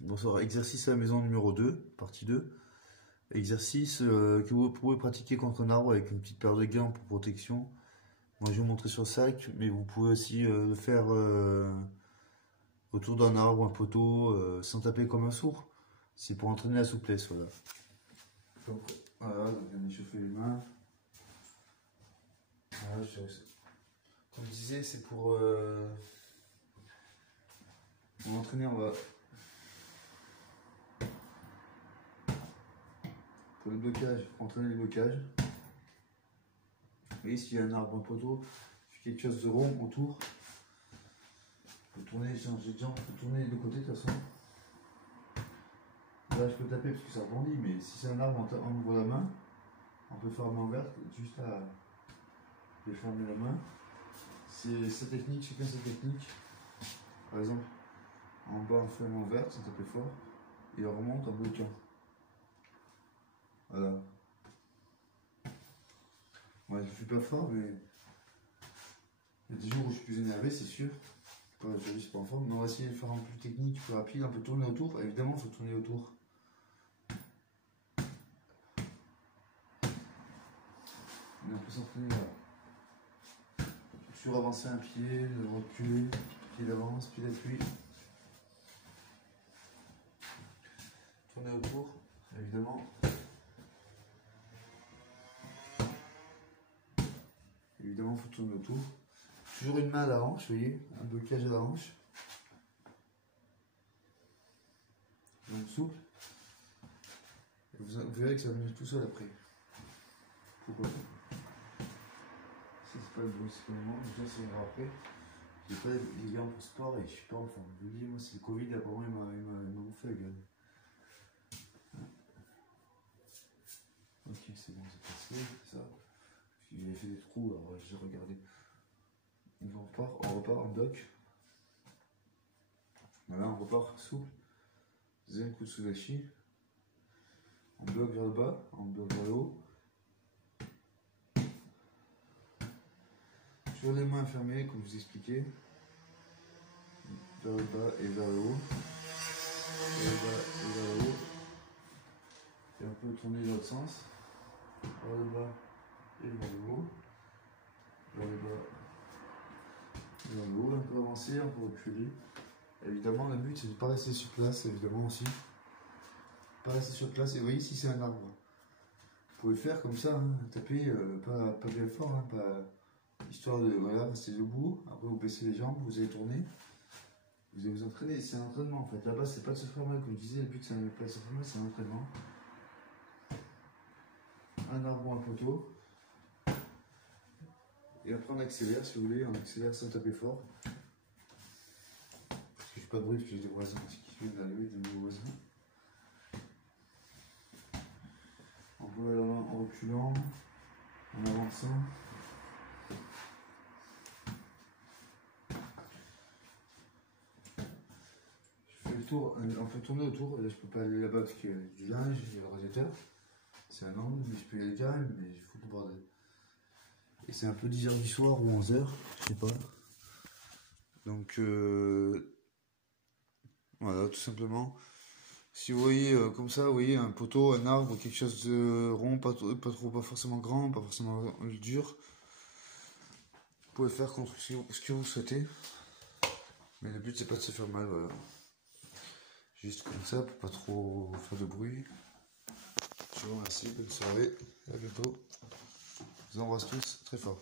Bonsoir, exercice à la maison numéro 2, partie 2. Exercice que vous pouvez pratiquer contre un arbre avec une petite paire de gants pour protection. Moi je vais vous montrer sur le sac, mais vous pouvez aussi le faire autour d'un arbre, un poteau, sans taper comme un sourd. C'est pour entraîner la souplesse, voilà. Donc voilà, donc on a échauffé les mains. Voilà, comme je disais, c'est pour entraîner, on va... Pour le blocage, pour entraîner le blocage. Vous voyez, s'il y a un arbre, un poteau, quelque chose de rond autour. Il faut tourner, changer de jambe, il faut tourner les deux côtés de toute façon. Là, je peux taper parce que ça rebondit, mais si c'est un arbre, on ouvre la main. On peut faire la main ouverte, juste à fermer la main. C'est cette technique, chacun sa technique. Par exemple, en bas, on fait la main ouverte, sans taper fort, et on remonte en bloquant. Voilà. Ouais, je ne suis pas fort, mais il y a des jours où je suis plus énervé, c'est sûr. Aujourd'hui, c'est pas en forme, mais on va essayer de faire un peu plus technique, plus rapide, un peu tourner autour. Évidemment, il faut tourner autour. On peut s'entraîner là. Sur avancer un pied, le reculer, pied d'avance, pied d'appui. Tourner autour, évidemment. Évidemment, il faut tourner autour. Toujours une main à la hanche, vous voyez, un blocage à la hanche. Donc souple. Et vous verrez que ça va venir tout seul après. Pourquoi pas. Ça c'est pas le bruit, c'est pas le moment, déjà ça ira après. J'ai pas les gants pour sport et je suis pas en forme. Je vous dis, moi c'est le Covid, apparemment il m'a bouffé la gueule. Ok, c'est bon, c'est passé, c'est ça. J'avais fait des trous, alors j'ai regardé. On repart en bloc. Voilà, on repart souple. Deuxième coup de Sudachi. On bloque vers le bas, on bloque vers le haut. Sur les mains fermées, comme je vous expliquais. Vers le bas et vers le haut. Vers le bas et vers le haut. Et on peut tourner dans l'autre sens. Vers le bas et vers le haut. Vers le bas et vers le haut. On peut avancer, on peut reculer. Évidemment, le but c'est de ne pas rester sur place, évidemment aussi. Pas rester sur place. Et vous voyez, si c'est un arbre, vous pouvez faire comme ça, hein, taper, pas bien fort, hein, pas, histoire de voilà, rester debout. Après, vous baissez les jambes, vous allez tourner. Vous allez vous entraîner. C'est un entraînement en fait. Là-bas, c'est pas de se faire mal, comme je disais, le but c'est pas de se faire mal, c'est un entraînement. Un arbre ou un poteau. Et après, on accélère si vous voulez, on accélère sans taper fort. Parce que j'ai pas de bruit, parce que j'ai des voisins qui viennent d'arriver, des nouveaux voisins. On peut aller en reculant, en avançant. Je fais le tour, on peut tourner autour. Là, je peux pas aller là-bas parce qu'il y a du linge, il y a le radiateur. C'est un angle, mais je peux y aller quand même, mais il faut le bordel. Et c'est un peu 10 h du soir ou 11 h, je sais pas. Donc voilà, tout simplement. Si vous voyez comme ça, vous voyez un poteau, un arbre, quelque chose de rond, pas forcément grand, pas forcément dur. Vous pouvez faire contre ce que vous souhaitez. Mais le but c'est pas de se faire mal, voilà. Juste comme ça, pour pas trop faire de bruit. Je vous remercie, bonne soirée, à bientôt. Je vous embrasse tous très fort.